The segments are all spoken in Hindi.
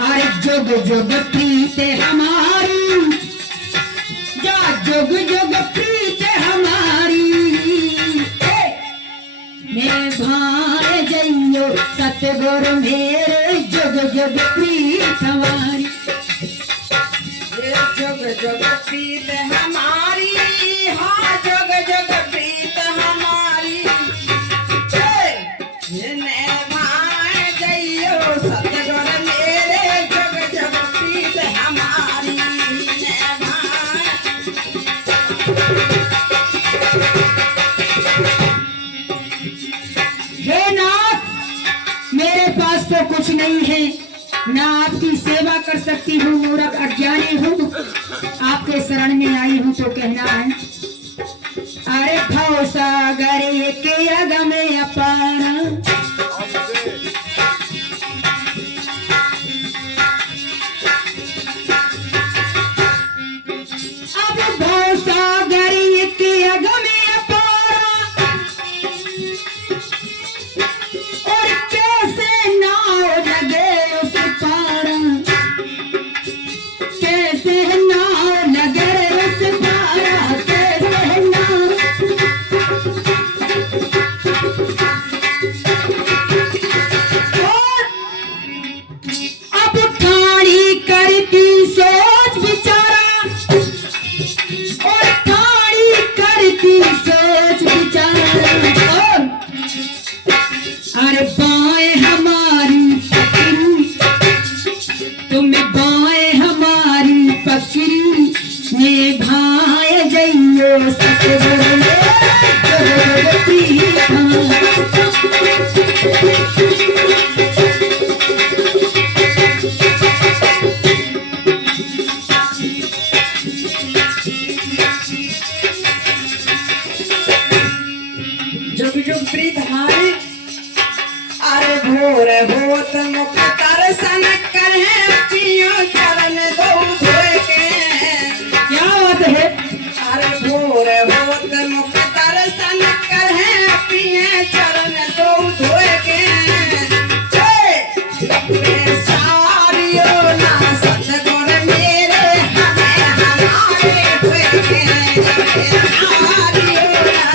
अरे जुग जुग प्रीत हमारी, जा जुग जुग प्रीत हमारी, मेरे भाई जइयो सतगुरु मेरे, जुग जुग प्रीत हमारी, जुग जुग प्रीत हमारी, हाँ जुग जुग प्रीत हमारी, भाई जइयो सतगुरु मेरे, जुग जुग प्रीत हमारी, हे नाथ, मेरे पास तो कुछ नहीं है, ना आपकी सेवा कर सकती हूँ, मूर्ख अज्ञानी हूँ, आपके शरण में आई हूँ तो कहना है। अरे भव सागर के अगम अपार, अब भव सागर के अगम अपार, और कैसे नाव लगे उस पार, कैसे नाव लगे उस पार, कैसे नाव, और अब ठाणी करती सोच विचारा, और ठाणी करती सोच विचारा, और अरे बाएं हमारी पकड़ी, तुम बाएं हमारी पकड़ी, ये भाई जइयो सतगुरु मेरे, प्रीत जुग जुग प्रीत हमारी, अरे भोर होत मुख दर्शन करे, पियो चरण दो धोए के, क्या बात है। अरे भोर होत मुख दर्शन करे, पिए चरण दो धोए के, सारियो ना सतगुरु मेरे, हमें हमारे हुए के, सारियो ना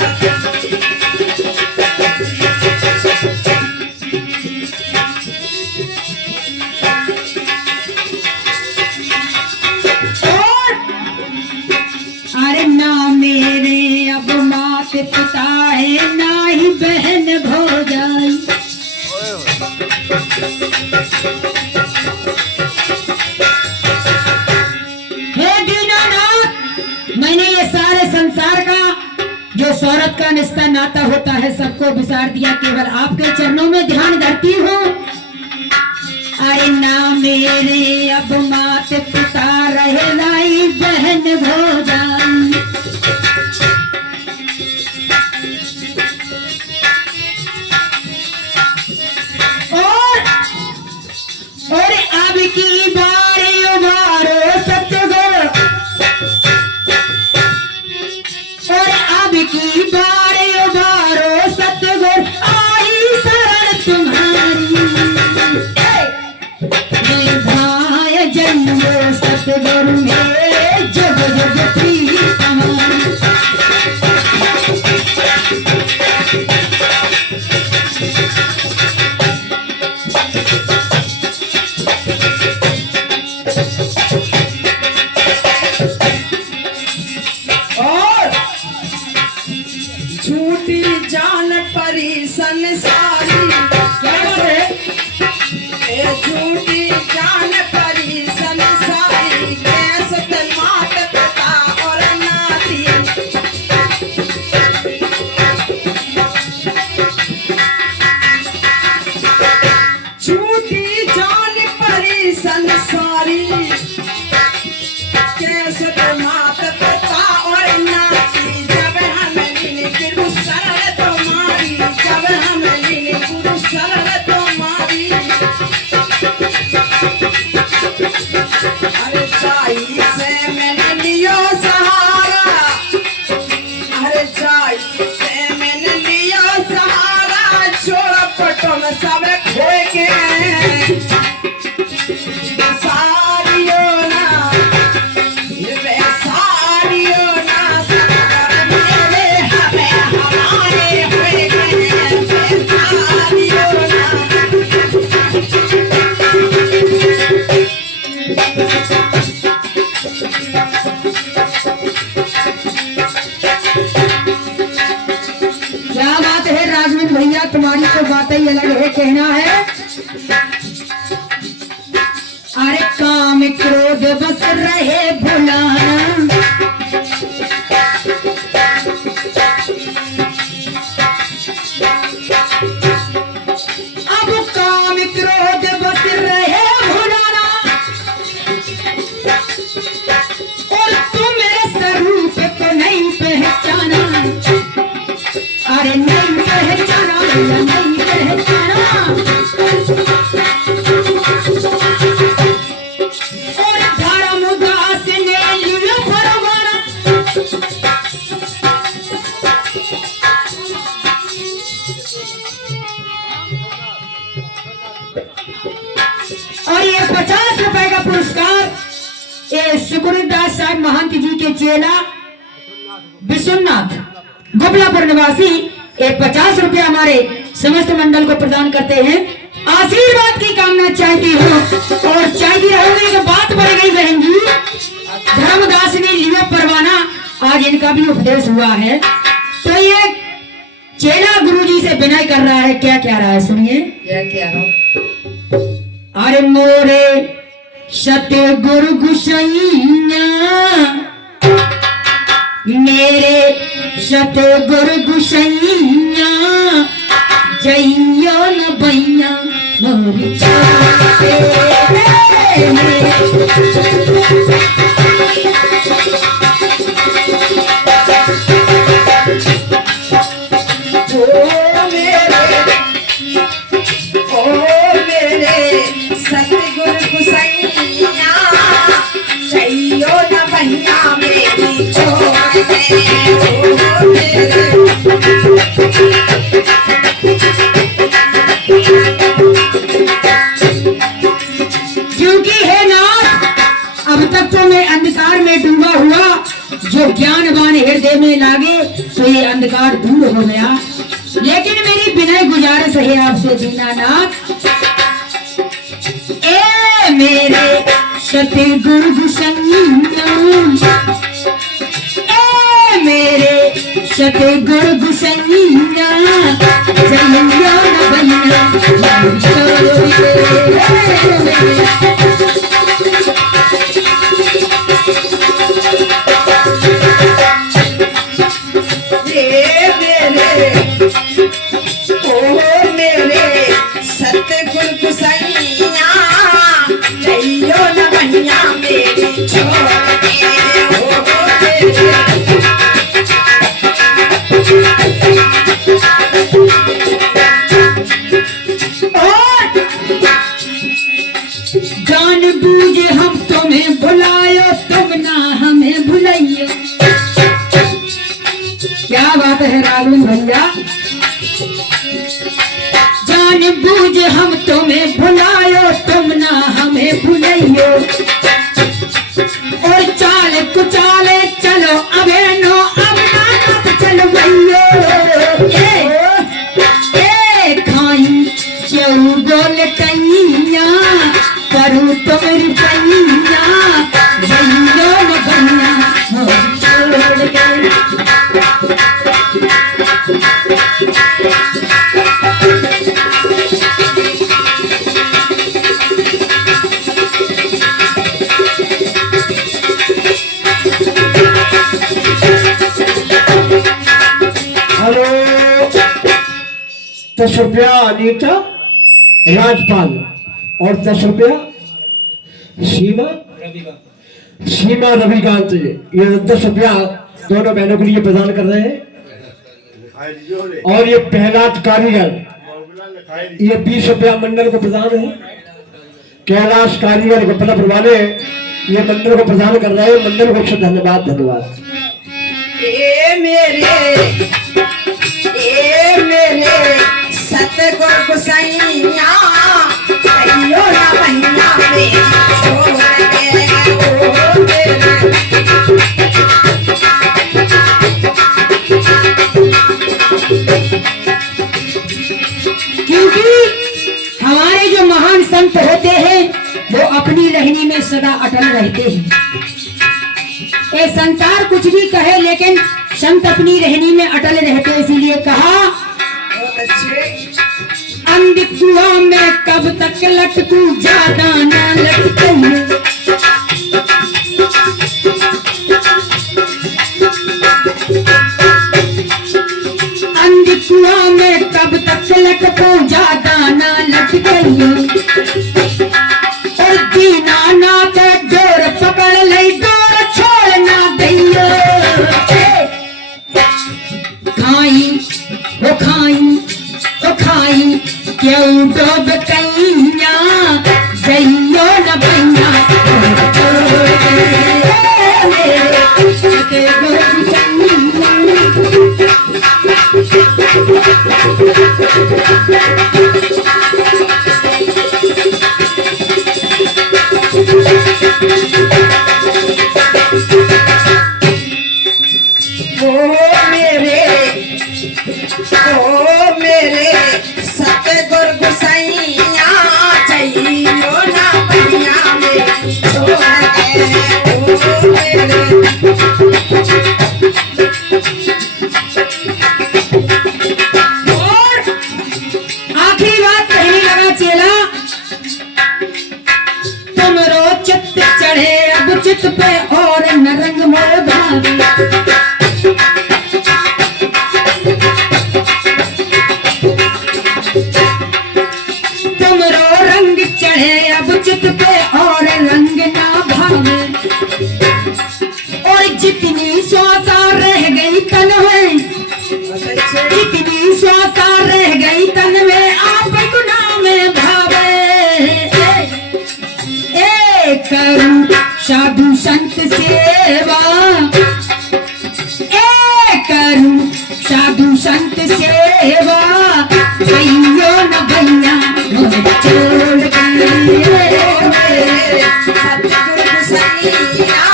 अरे ना मेरे अब मात पिता है, ना ही बहन भौजाई, हे दीनानाथ, मैंने ये सारे संसार का जो शौहरत का रिश्ता नाता होता है सबको विसार दिया, केवल आपके चरणों में ध्यान धरती हूँ। अरे ना मेरे अब मात पिता रहे, ना ही बहन भौजाई, और अब की बार उबारो सतगुरु, और अब की बार उबारो सतगुरु, आई शरण तुम्हारी, मेरे भाई जइयो सतगुरु मेरे, जुग जुग प्रीत हमारी, और झूठी जान परी संसारी, कैसे झूठी जान परी संसारी, कैसे मात पिता और नाती, झूठी जान परी संसारी, कैसे मात पिता और नाती, जब हम लीन फिर शरण तुम्हारी, जब हम लीन तुम सब खोए के सारियो ना वे सारियो ना सतगुर मेरे हमें हमारे हुए के सारियो ना क्या बात है राजवीर भैया, तुम्हारी तो बातें ही अलग है, कहना है अरे काम क्रोध बस रहे भुलाना, अब काम क्रोध बस रहे भुलाना, और तुम मेरे स्वरूप को नहीं पहचाना, अरे नहीं पहचाना भैया, नहीं पहचाना, और धर्मदास ने लिया फरमाना, और ये 50 रुपए का पुरस्कार ये सुकुरदास साहब महंत जी के चेला विश्वनाथ गोपलापुर निवासी ये 50 रुपया हमारे समस्त मंडल को प्रदान करते हैं। आशीर्वाद की कामना चाहती हूँ और चाहती रहोगे कि बात बढ़ गई बहन जी। धर्मदास ने लिया परवाना, आज इनका भी उपदेश हुआ है, तो ये चेला गुरुजी से विनय कर रहा है। क्या कह रहा है सुनिए। क्या क्या हो अरे मोरे सतगुरु गुसैया, मेरे सतगुरु गुसैया, जइयो न भैया मोरी सतगुरु गुसैया चाहियो न भैया मेरी छोड़ दे ओ मेरे क्योंकि है नाथ, अब तक तो मैं अंधकार में डूबा हुआ, जो ज्ञानवान हृदय में लागे तो ये अंधकार दूर हो गया। लेकिन मेरी विनय गुजारिश है आपसे दीनानाथ, ए मेरे सतगुरु गुसैया, ए मेरे सतगुरु गुसैया, जइयो न भैया सतगुरु गुसैया चाहियो न भैया मेरी छोड़ दे ओ मेरे जान बूझ हम तुम्हें बुलायो, तुम ना हमें भुलाइयो। क्या बात है राघवन भैया। जान बूझ हम तुम्हें भुलायो, तुम ना हमें भुलाइयो, और चाल कुचाले चलो अबे नो अब ना चलो भैयो, ए खाई चौ गोल कैया करूँ तुम्हारी कैया, जइयो न भैया मोर छोड़ के। हेलो 10 रुपया अनीता राजपाल और 10 रुपया सीमा रविकांत जी, ये 10 रुपया दोनों बहनों के लिए प्रदान कर रहे हैं। और ये प्रहलाद कारीगर, ये 20 रुपया मंडल को प्रदान है। कैलाश कारीगर गोपालपुर वाले ये मंडल को प्रदान कर रहे हैं। मंडल को धन्यवाद धन्यवाद। ए मेरे सतगुरु क्योंकि हमारे जो महान संत होते हैं वो अपनी रहनी में सदा अटल रहते हैं। ये संसार कुछ भी कहे लेकिन संत अपनी रहनी में अटल रहते हैं, इसीलिए कहा बहुत अच्छे। अंध कुआं में कब तक लटकूं, ज्यादा ना लटकूं। अंध कुआं में कब तक लटकूं, ज्यादा ना लटकूं। और दीना ना तो डोर पकड़ ले, डोर छोड़ ना दैयो। खाई वो खाई वो खाई क्यों डूब कैया, जइयो न भैया छोड़ के गोद ओ मेरे सतगुर गुसाइया, जइयो ना भैया में छोड़ के। ओ मेरे और आखिरी बात कहने लगा चेला, तुमरो चित्त चढ़े अब चित्त पे और न रंग मोर भावे। तुमरो रंग चढ़े अब चित्त पे और रंग ना भावे। और जितनी स्वाता रह गई तन में, जितनी स्वाता रह गई तन में, आप गुनाह में भावे। ए करूं साधु संत सेवा, ए करूं साधु संत सेवा, भैयो न भैया मोर छोड़ के। सतगुर गुसाइया,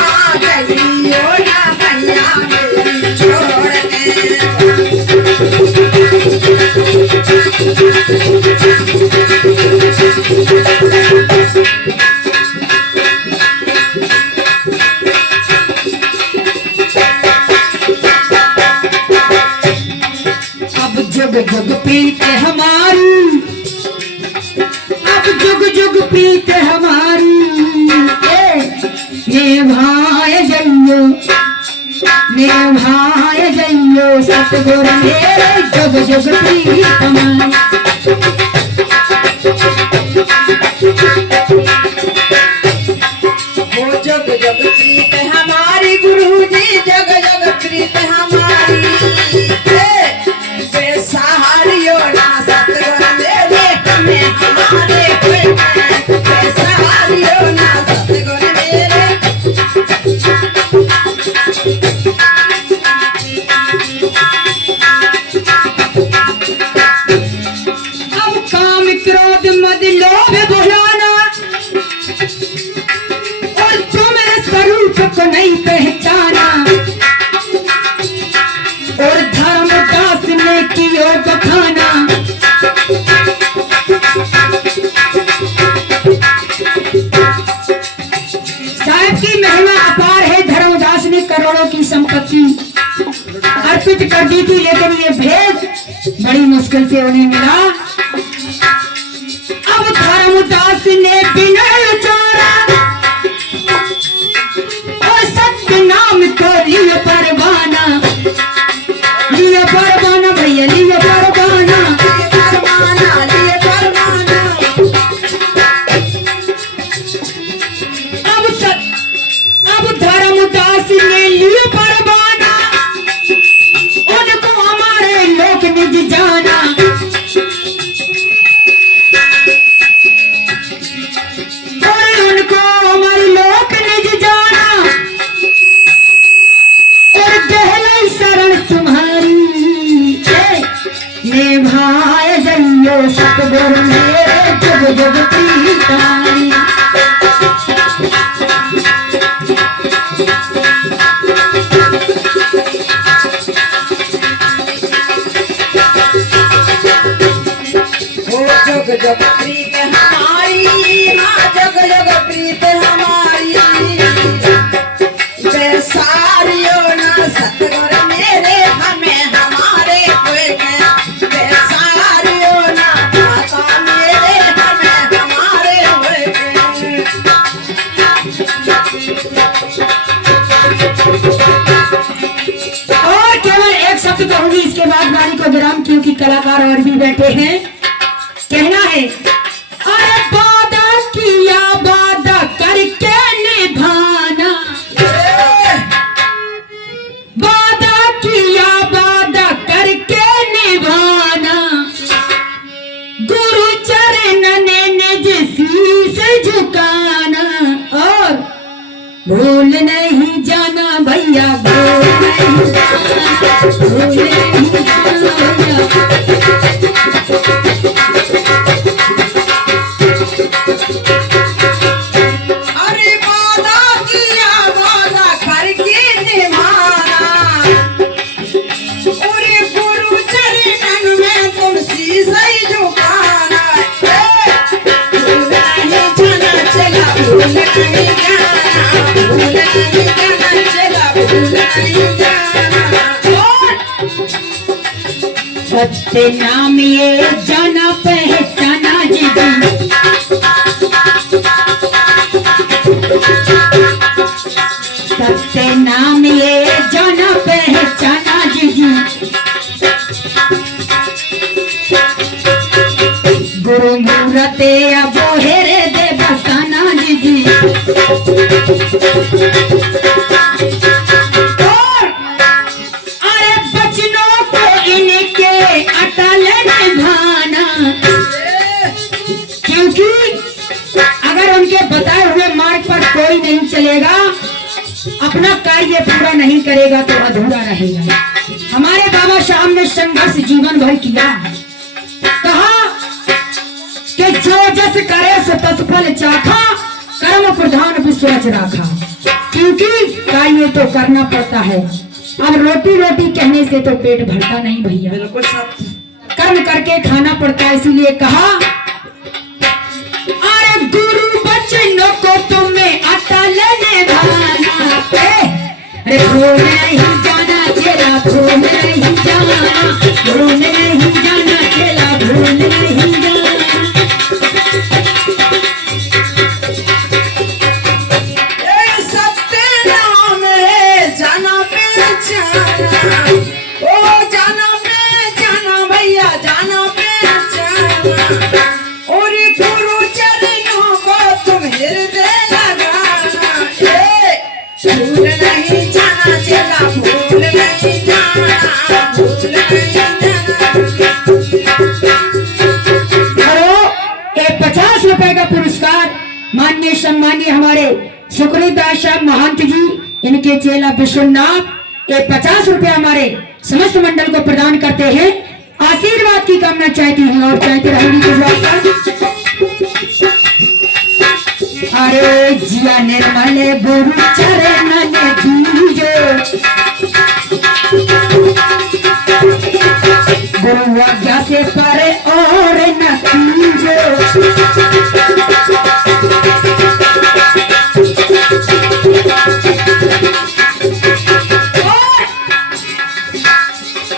जइयो ना भैया में छोड़ के। अब जुग जुग प्रीत हमारी, अब जुग जुग प्रीत हमारी। ये भाई जइयो, ये भाई जइयो सतगुर मेरे, जुग जुग प्रीत हमारी। वो जग जग प्रीत हमारी, गुरु जी जग जग प्रीत हमारी। बेसहारियो ना सतगुर मेरे, हमें हमारे कोई नहीं। बेसहारियो ना सतगुर मेरे। अब काम क्रोध मद लोभ भुलाना, और तुम्हें स्वरूप को नहीं पहचाना। और धर्मदास ने कियो बखाना, साहब की महिमा अपार है। धर्मदास ने करोड़ों की संपत्ति अर्पित कर दी थी, लेकिन ये भेद बड़ी मुश्किल से उन्हें मिला। अब धर्मदास ने विनय उचारा, और सत्य नाम को लिए परवाना, लिए परवाना भैया, लिए परवाना। लिए परवाना, लिए परवाना। अब धर्मदास ने लिए परवाना, उनको हमारे लोक निज जाना। और उनको हमारे लोक निज जाना, और गहलाई शरण तुम्हारी। ने भाई जइयो सतगुर मेरे, जुग जुग प्रीतानी। ओ जग जग प्रीत हमारी माँ, जग जग प्रीत हमारी। बेसारियो ना सतगुर मेरे हमें हमारे हुए हैं, बेसारियो ना माता मेरे हमें हमारे हुए हैं। और केवल एक शब्द कहूंगी, इसके बाद वाणी को विराम, क्योंकि कलाकार और भी बैठे हैं। कहना है, अरे वादा किया वादा करके निभाना, वादा किया वादा करके निभाना, गुरु चरण ने निज शीस झुकाना, और भूल नहीं जाना भैया, भूल नहीं जाना, भूल नहीं जाना भैया। अरे वादा किया वादा करके निभाना, पूरे गुरु चरणन में तुम शीश झुकाना। भूल नहीं जाना चला, भूल नहीं जाना, भूल नहीं जाना चला, भूल नहीं जाना। सत्य नाम ये जाना पहचाना जीवन, सत्य नाम ये जाना पहचाना जीजी, गुरु मूरते अब हेरे दे बसाना जीजी। और अरे बचनों को इनके अटल निभाना, क्योंकि अगर उनके बताए हुए मार्ग पर कोई नहीं चलेगा, अपना कार्य पूरा नहीं करेगा तो अधूरा रहेगा। हमारे बाबा साहब ने संघर्ष जीवन भर किया, कहा कि जो जस करे सो तस फल चाखा, कर्म प्रधान विश्वास राखा, क्योंकि कार्य तो करना पड़ता है। अब रोटी रोटी कहने से तो पेट भरता नहीं भैया, बिल्कुल सत्य। कर्म करके खाना पड़ता है। इसीलिए कहा, अरे गुरु बचनों को तुम्हें अटल निभाना, अरे भूल नहीं जाना चेला, भूल नहीं जाना, भूल नहीं जाना चेला, भूल नहीं जाना। ये सत्य नाम है जाना पहचाना, ओ जाना पहचाना भैया, जाना पहचाना। और गुरु चरणों को तुम हृदय लगाना, भूल नहीं जाना चला, भूल नहीं जाना, भूल नहीं जाना। और एक 50 रुपए का पुरस्कार माननीय सम्मानीय हमारे सुखदेव दास साहब महंत जी, इनके चेला विश्वनाथ, ये 50 रुपए हमारे समस्त मंडल को प्रदान करते हैं। आशीर्वाद की कामना चाहती हैं और चाहते रहेंगी। अरे जिया निर्मल गुरु चरण दीजो, गुरु आज्ञा से परे और न कीजो।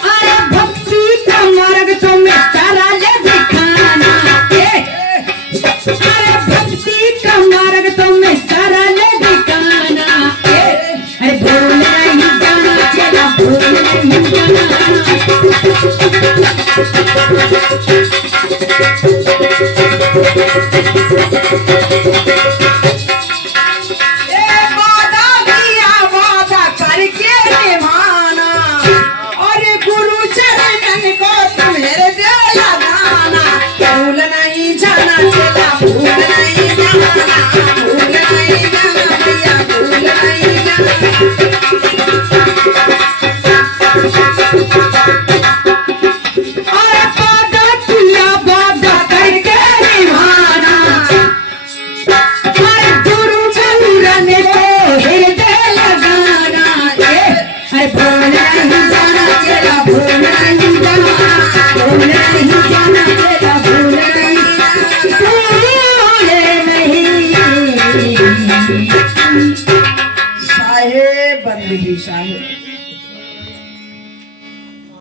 अरे भक्ति का मार्ग तुम्हें सरल दिखाना, अरे भक्ति का मार्ग तुम्हें सरल दिखाना, अरे भूल नहीं जाना चला, भूल नहीं जाना। वादा किया वादा करके निभाना, और गुरु चरणन को तुम हृदय लगाना। भूल नहीं जाना चला, भूल नहीं जाना, भूल नहीं जाना भैया, भूल नहीं जाना। अरे वादा किया वादा साहब